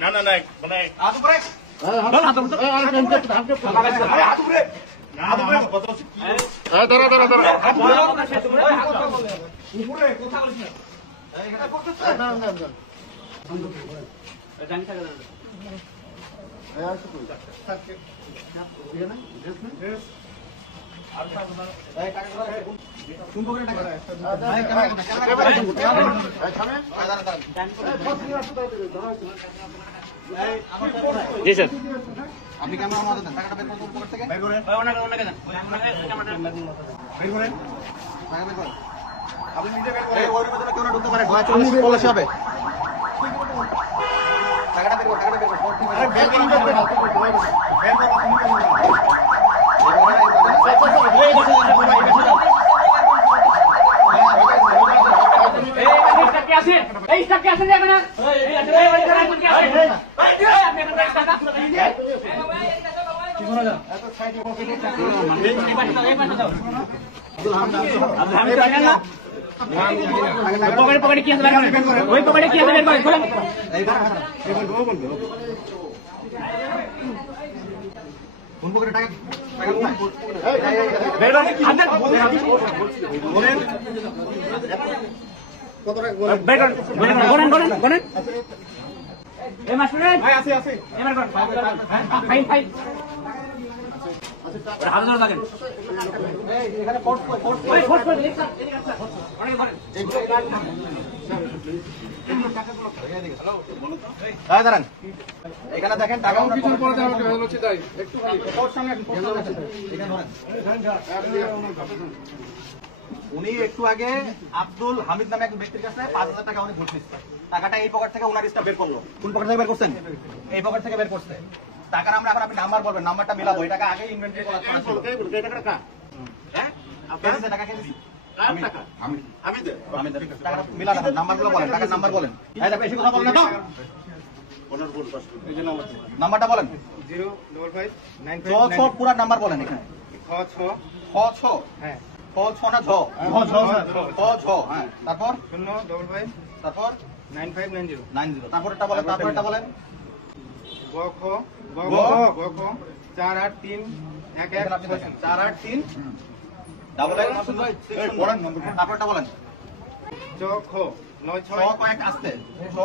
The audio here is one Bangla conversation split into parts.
না না না মানে হাত উপরে জি স্যার আপনি ক্যামেরা আমাদের দেন টাকাটা বের করুন পকেট থেকে বের করে ওনাকে দেন বের করেন টাকা বের করেন আপনি নিজে বের করেন ওই রুমে কেউ না ঢুকতে পারে 40 পলিশ হবে টাকাটা বের করুন আরে বের করুন বের এই টাকা আছে যাবে না পকেটে কি আছে ওই পকেটে কি আছে বের করে কোন পকেটে টাকা কত টাকা বলেন এই মাস শুনেন ভাই আছে এবার কোন ফাইন ওটা হাত ধরে লাগেন এই এখানে ফোর্স এদিকে আছে অনেক করেন হ্যালো এই দাঁড়ান এখানে দেখেন টাকা কিছু পড়ে দেওয়া হচ্ছে তাই একটু ফোর্স সামনে এখানে ধরেন উনি একটু আগে আব্দুল হামিদ নামে একজন ব্যক্তির কাছে 5000 টাকা উনি ঘুষ নিচ্ছে টাকাটা এই পকেট থেকে ওনার স্টাফ বের করলো কোন পকেট থেকে বের করছেন এই পকেট থেকে বের করছে টাকার আমরা এখন আপনি নাম্বার বলবেন নাম্বারটা মিলাবো এই টাকা আগে ইনভেন্টরি করা আছে এই টাকাটা কার হ্যাঁ আপনার টাকা কে দিছি কার টাকা আমি দে টাকাটা মিলান নাম্বারগুলো বলেন টাকার নাম্বার বলেন এই দেখো বেশি কথা বলেন না তো ওনার ভুল পাস এই যে নাম্বারটা বলেন 05596 পুরো নাম্বার বলেন এখানে 66 হ্যাঁ না ঝ হ্যাঁ তারপর 055 তারপর 9590 তারপরটা বলেন গ খ 483 483 ডাবল এক পড়েন তারপরটা বলেন চ খ 96 কয়েক আসতে চ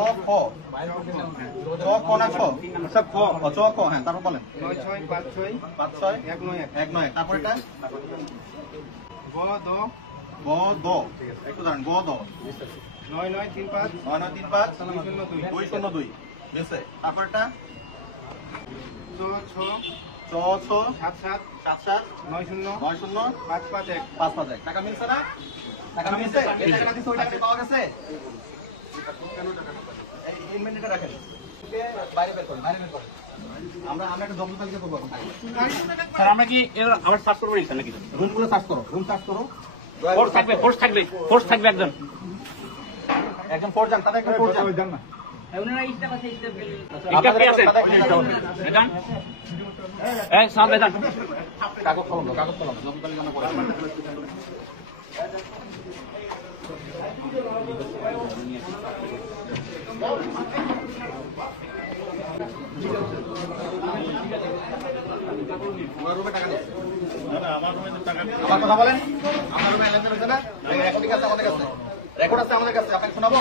খ না ছ সব খ চ খ হ্যাঁ তারপর বলেন 9656 191 তারপরটা গ দ একটু জানেন গ দ 9935 202 বেশে তারপরটা চ ছ 77 90 551 টাকা মিলছে না টাকা মিলছে এই টাকাটা দিছে ওই টাকা পাওয়া গেছে এই ইনভেন্টরিটা রাখেন বাইরে বের করেন আমরা একটা জব্দ তালিকা করব স্যার আমরা কি আবার সার্চ করব নাকি রুমগুলো সার্চ করো ফোর্স থাকবে একজন ফোর্স যান তাদের একটা ফোর্স যান না ওনারা স্টাফ আছে স্টাফ কি আছে দেন এই সামনে দেন কাগজ কলম জব্দ তালিকা না করে আমার কথা বলেন আমার রুমে রেকর্ড আছে আমাদের কাছে আপনাকে শোনাবো